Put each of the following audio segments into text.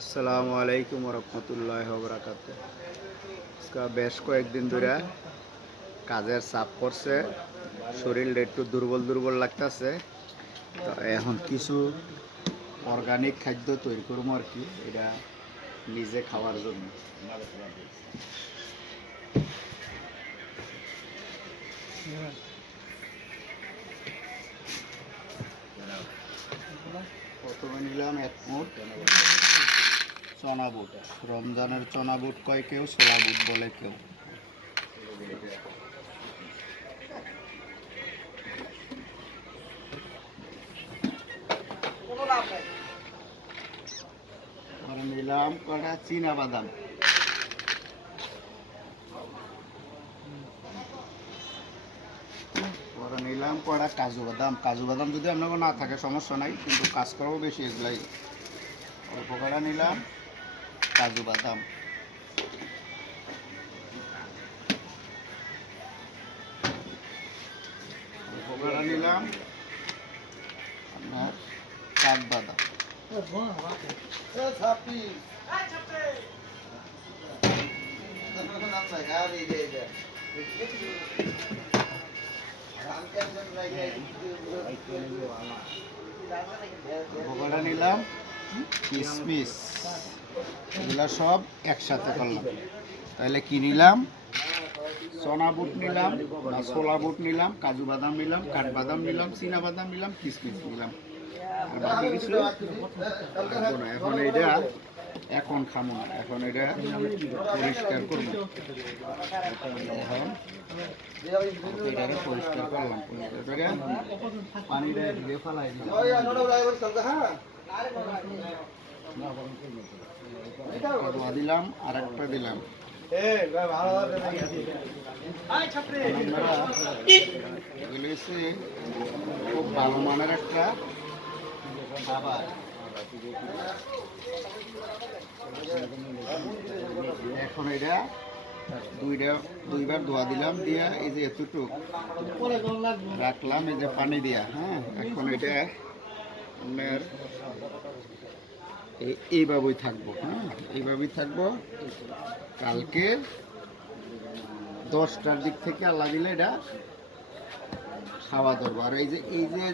আসসালামু আলাইকুম রহমতুল্লাহ বরকাত। বেশ কয়েকদিন ধরে কাজের চাপ পড়ছে, শরীরটা একটু দুর্বল দুর্বল লাগতেছে। তো এখন কিছু অর্গানিক খাদ্য তৈরি করবো আর কি, এটা নিজে খাওয়ার জন্য। প্রথমে নিলাম এক মুঠ চনা বুট। রমজানের চনা বুট কয় কেউ, ছোলা বুট বলে কেউ। নিলাম কটা চীনা বাদাম। পরে নিলাম কটা কাজু বাদাম। কাজু বাদাম যদি আপনার না থাকে সমস্যা নাই, কিন্তু কাজ করাও বেশি এগুলাই। অল্প কটা নিলাম কাজু বাদাম। অল্প কটা নিলাম আপনার কাঠবাদাম। ভোগটা নিলাম কিশমিশ। এগুলো সব একসাথে করলাম। তাহলে কি নিলাম? চনা বুট নিলাম, ছোলা বুট নিলাম, কাজু বাদাম নিলাম, কাঠবাদাম নিলাম, চীনা বাদাম নিলাম, কিশমিশ নিলাম। আর বাকি কিছু লাগবো না। এখন এটা এখন খামো না, এখন এটা পরিষ্কার করবো। এখন এটাকে পরিষ্কার করলাম, পরিষ্কার করে পানিটা দিয়ে ফেলাই দিলাম। একটা দিলাম আর একটা দিলাম। খুব ভালো মানের একটা খাবার। এখন এটা দুইবার ধোয়া দিলাম, দিয়া এই যে এতটুক রাখলাম এই যে পানি দিয়া। হ্যাঁ, এখন এটা আপনার এইভাবেই থাকবো। হ্যাঁ, এইভাবেই থাকবো। কালকে 10টার দিক থেকে আল্লাহ দিলে এটা খাওয়া ধরবো। আর এই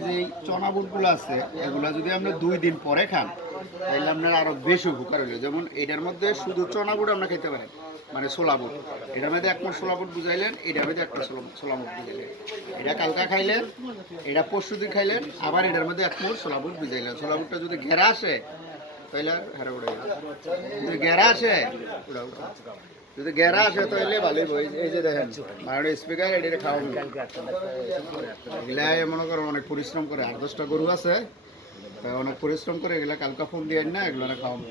যে চনা বুটগুলো আছে, এগুলা যদি আপনি 2 দিন পরে খান তাহলে আপনার আরো বেশি উপকার হইলো। যেমন এটার মধ্যে শুধু চনা বুট আপনার খেতে পারেন, মানে ছোলা বুট। এটার মধ্যে 1 মুঠ ছোলা বুট বুঝাইলেন, এটার মধ্যে একটা ছোলা বুট বুঝাইলেন। এটা কালকা খাইলেন, এটা পরশু দিন খাইলেন, আবার এটার মধ্যে 1 মুঠ ছোলা বুট বুঝাইলেন। ছোলা বুটটা যদি ঘেরা আসে তাহলে হেরা উড়ে যাবে। যদি ঘেরা আসে উড়া উড়া, যদি গেরা আসে তাহলে ভালোই বই। এই যে দেখেন মারানো স্পিকার, এটা খাওয়া এগুলাই মনে করো অনেক পরিশ্রম করে। 8-10টা গরু আছে, অনেক পরিশ্রম করে এগুলা কালকা ফোন দিয়ে না এগুলো খাওয়াবো।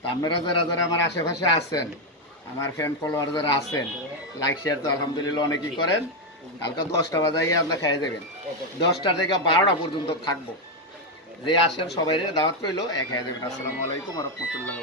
তা আপনারা যারা যারা আমার আশেপাশে আছেন, আমার ফ্যান ফলোয়ার যারা আছেন, লাইক শেয়ার তো আলহামদুলিল্লাহ অনেকেই করেন। কালকা 10টা বাজাইয়ে আপনারা খাইয়ে দেবেন। 10টা থেকে 12টা পর্যন্ত থাকবো। যে আসেন সবাই দাওয়াত রইলো, খাইয়ে দেবেন। আসসালামু আলাইকুম রহমতুল্লাহ।